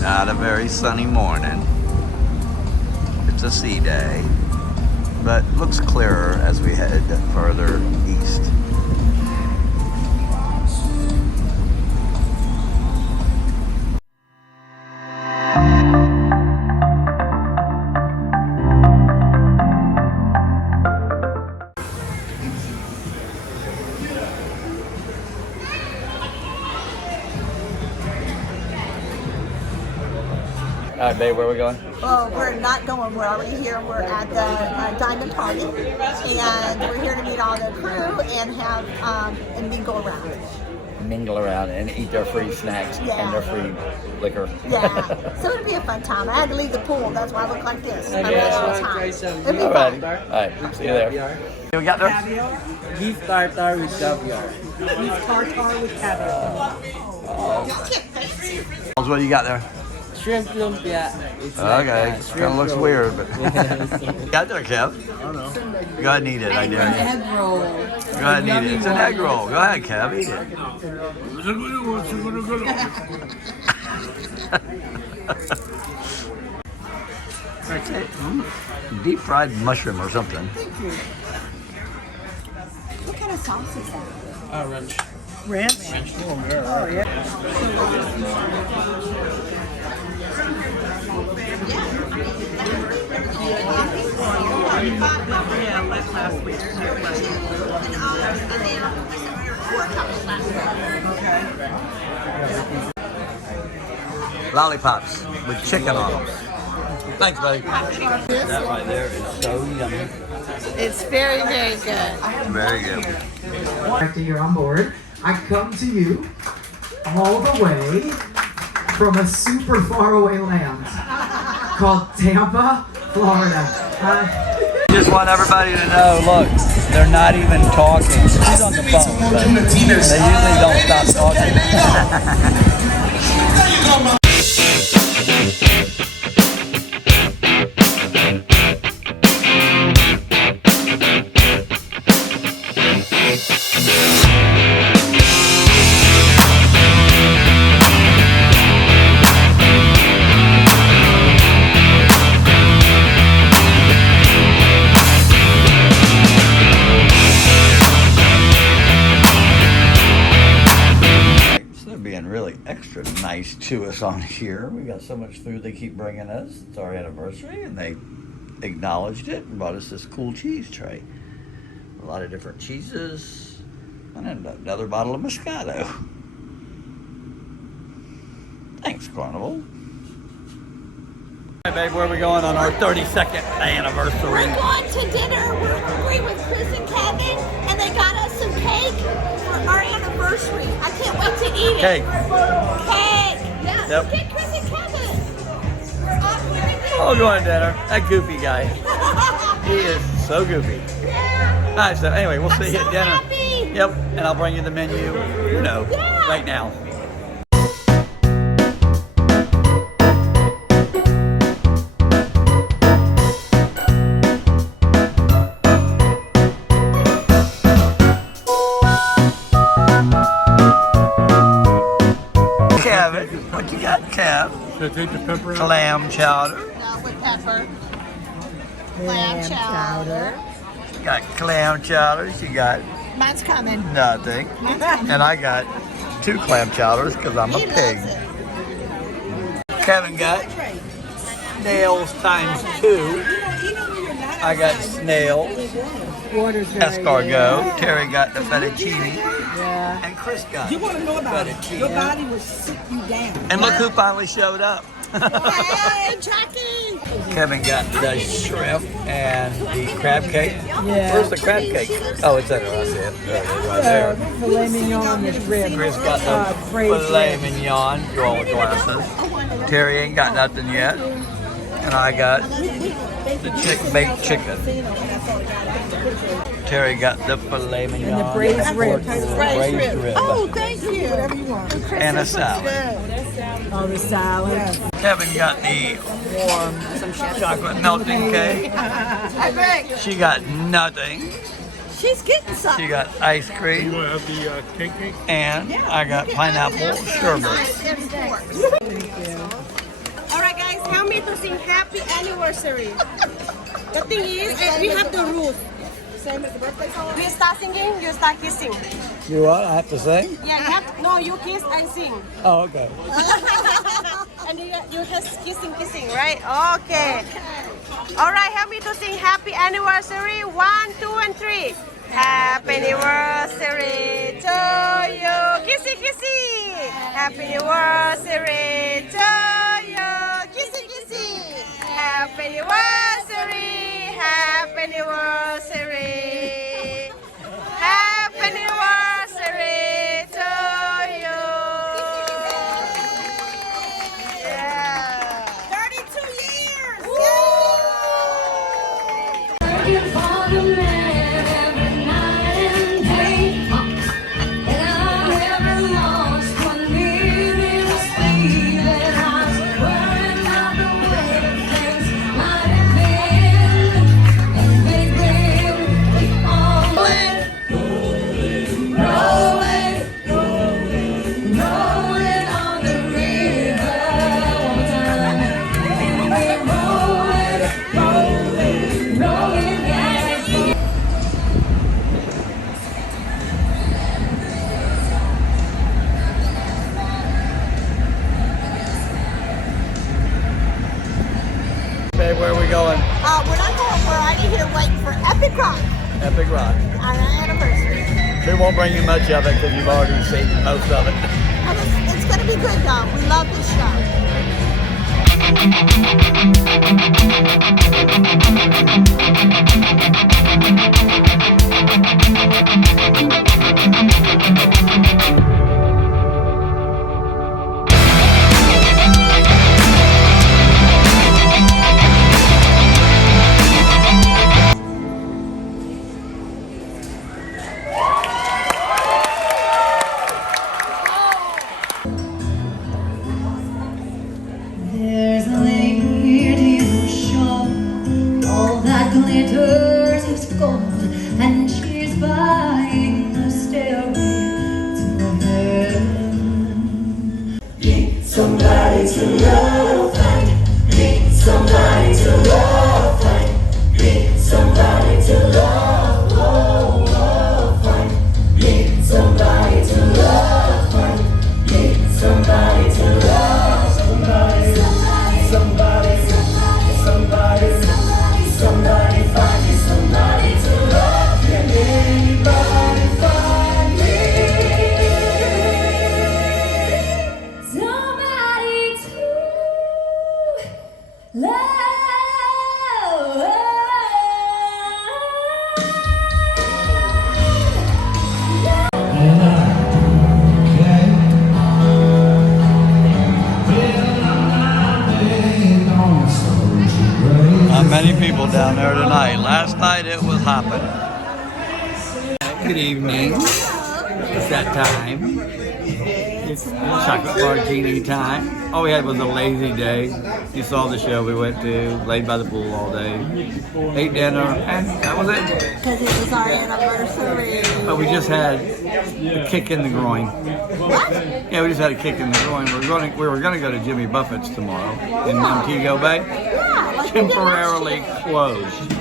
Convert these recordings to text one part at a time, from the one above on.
Not a very sunny morning. It's a sea day, but looks clearer as we head further east. All right, babe, where are we going? Well, we're not going. We're already here. We're at the Diamond Party, and we're here to meet all the crew and have and mingle around. Mingle around and eat their free snacks and their free liquor. Yeah, so it'll be a fun time. I had to leave the pool. That's why I look like this. Okay. I'm having a time. It'll be All fun. right, see you there. We got there? Caviar, beef tartare with caviar. Beef tartare with caviar. What do you got there? Shrimp lumpia. It's Okay, like, kind of looks roll. weird, but got there, Kev. I don't know. Go ahead and eat it. I dare you. Egg roll. Go ahead and eat it. It's an egg roll. Go ahead, Kev. Eat it. Deep fried mushroom or something. What kind of sauce is that? Ranch. Ranch? Oh, yeah. Yeah, like last week. Lollipops with chicken on them. Thanks, buddy. That right there is so yummy. It's very, very good. Very good. After you're on board, I come to you all the way from a super far away land called Tampa, Florida. Just want everybody to know, look, they're not even talking. She's on the phone, but they usually don't stop talking. Really extra nice to us on here. We got so much food they keep bringing us. It's our anniversary and they acknowledged it and brought us this cool cheese tray. A lot of different cheeses and another bottle of Moscato. Thanks, Carnival. Hey babe, where are we going on our 32nd anniversary? We're going to dinner. We're hungry with Chris and Kevin, and they got us some cake for our anniversary. I can't wait to eat it. Cake. Cake. Yeah. Yep. Get Chris and Kevin. We're all going to dinner. Oh, going to dinner. That goofy guy. He is so goofy. Yeah. All right, so anyway, we'll see you so at dinner. happy. Yep, and I'll bring you the menu, Yeah. right now. What you got, Kev? Should I take the pepper out? Clam chowder. No, with pepper. Clam chowder. You got clam chowder. She got Mine's coming. nothing. And I got 2 clam chowders because I'm a He pig. loves it. Kevin got snails times 2. I got snails, escargot. Terry got the fettuccine. Yeah. And Chris got You want to know about it? fettuccine. Your body will sit you down. And look who finally showed up. Hey, Jackie. Kevin got the shrimp and the crab cake. Yeah. Where's the crab cake? Oh, it's under us. Right there. Filet mignon is rib. Chris got the braised filet rib. mignon. Do all the glasses. Terry ain't got nothing yet. And I got the baked chicken. Terry got the filet mignon. And the braised rib. Braised rib. Oh, thank you. Whatever you want. And a salad. Oh, the salad. Kevin got the warm chocolate melting cake. I think She got nothing. she's getting She something. got ice You cream. want to have the cake? And I got pineapple sherbet. me to sing happy anniversary. The thing is, we have the rules. Same as the birthday song. You start singing, you start kissing. You what? I have to sing? Yeah, you have to, no, you kiss, I sing. Oh, okay. And you just kissing, right? Okay. All right, help me to sing happy anniversary. 1, 2, and 3. Happy anniversary to you. Kissy, kissy. Happy anniversary to you. Kissy, kissy. Happy anniversary. Happy anniversary. Happy anniversary to you. Yeah. 32 years! Working for the man every night and day. And I never lost one minute of sleep. And I was worrying about the way that things might have been. And they've been rolling, rolling, rolling on the river. One more time. And we're rolling, rolling, yeah. Babe, where are we going? We're not going where I'm here waiting for Epic Rock Epic Rock. on our anniversary. We won't bring you much of it because you've already seen most of it. And it's going to be good though. We love this show. There's a lady who's sure all that glitters is gold, and she's buying a stairway to heaven. Need somebody to love, need somebody to love, need somebody to love, need somebody to love, need somebody to love. Somebody find me somebody to love. Can anybody find me? Somebody to Not many people down there tonight. Last night it was hopping. Good evening. It's that time. It's chocolate martini time. All we had was a lazy day. You saw the show we went to, laid by the pool all day, ate dinner, and that was it. Because it was our anniversary. But we just had a kick in the groin. What? Yeah, we just had a kick in the groin. We were going to go to Jimmy Buffett's tomorrow in Montego Bay. Yeah, like we did last Temporarily year. closed.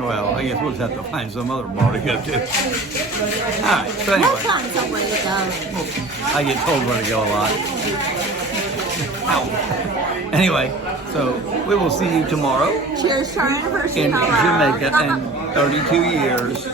Well, I guess we'll just have to find some other bar to go to. All right, so We'll anyway, find somewhere to go. I get told where to go a lot. Ow. Anyway, so we will see you tomorrow Cheers to our anniversary. in Hello. Jamaica and 32 years,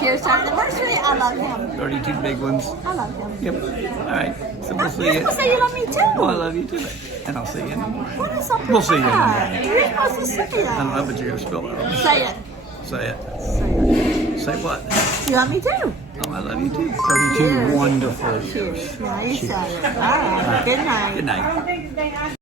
Cheers to our anniversary. I love him. 32 big ones. I love him. Yep. All right, so we'll see You're you. supposed to say you love me too. Well, I love you too. And I'll see you in the morning. What is up with We'll see you in the that? morning. You're supposed to say I don't that. know, but you're going to spill it on me. Say it. Say it. Say what? You love me too. Oh, I love you too. 32 wonderful years. Cheers. Yeah, you said it. All right. Good night. Good night.